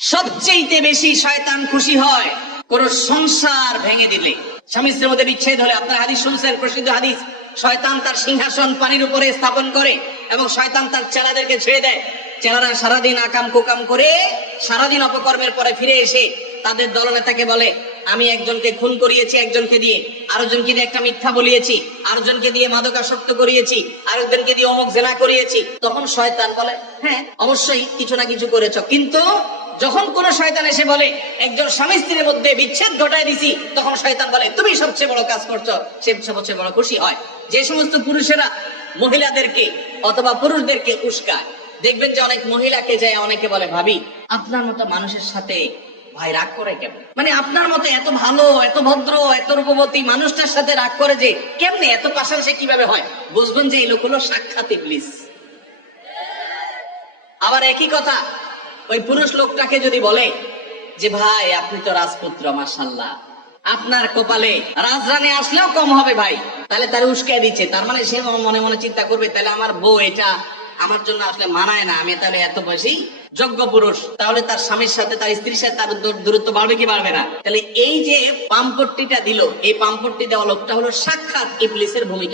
সবচেয়ে বেশি শয়তান খুশি হয় কোন সংসার ভেঙে দিলে। স্বামী স্ত্রীর মধ্যে বিচ্ছেদ হলে, আপনার হাদিস শুনছেন, প্রসিদ্ধ হাদিস, শয়তান তার সিংহাসন পানির উপরে স্থাপন করে এবং শয়তান তার চেলাদেরকে ছেড়ে দেয়। চেলারা সারাদিন আকাম কুকাম করে সারাদিন অপকর্মের পরে ফিরে এসে তাদের দলনেতাকে বলে, আমি একজনকে খুন করিয়েছি, একজনকে দিয়ে আরেকজনকে দিয়ে একটা মিথ্যা বলিয়েছি, আরেকজনকে দিয়ে মাদকাসক্ত করিয়েছি, আরেকজনকে দিয়ে অমুক জেনা করিয়েছি। তখন শয়তান বলে, হ্যাঁ অবশ্যই কিছু না কিছু করেছ। কিন্তু যখন কোন শয়তান এসে বলে একজন স্বামী স্ত্রীর মধ্যে বিচ্ছেদ ঘটায় দিছি, তখন শয়তান বলে তুমি সবচেয়ে বড় কাজ করছো, সে সবচেয়ে বড় খুশি হয়। যে সমস্ত পুরুষেরা মহিলাদেরকে অথবা পুরুষদেরকে উস্কায়, দেখবেন যে অনেক মহিলাকে যায় অনেকে বলে, ভাবি আপনার মতো মানুষের সাথে ভাই রাগ করে কেমন, মানে আপনার মতো এত ভালো, এত ভদ্র, এত রূপবতী মানুষটার সাথে রাগ করে যে কেমনে, এত পাশান সে কিভাবে হয়? বুঝবেন যে এই লোক হলো সাক্ষাৎ ইবলিস। আবার একই কথা ওই পুরুষ লোকটাকে যদি বলে যে ভাই আপনি তো রাজপুত্র, মাশাআল্লাহ, আপনার কপালে রাজরানী আসলেও কম হবে ভাই, তাহলে তার উস্কায় দিচ্ছে। তার মানে সে মনে মনে চিন্তা করবে, তাহলে আমার বউ এটা আমার জন্য আসলে মানায় না, আমি তাহলে এত বেশি যোগ্য পুরুষ, তাহলে তার স্বামীর সাথে, তার স্ত্রীর সাথে তার দূরত্ব বাড়বে কি বাড়বে না? তাহলে এই যে পাম্পট্টিটা দিল, এই পাম্পট্টি দেওয়া লোকটা হলো সাক্ষাৎ ইবলিসের ভূমিকা।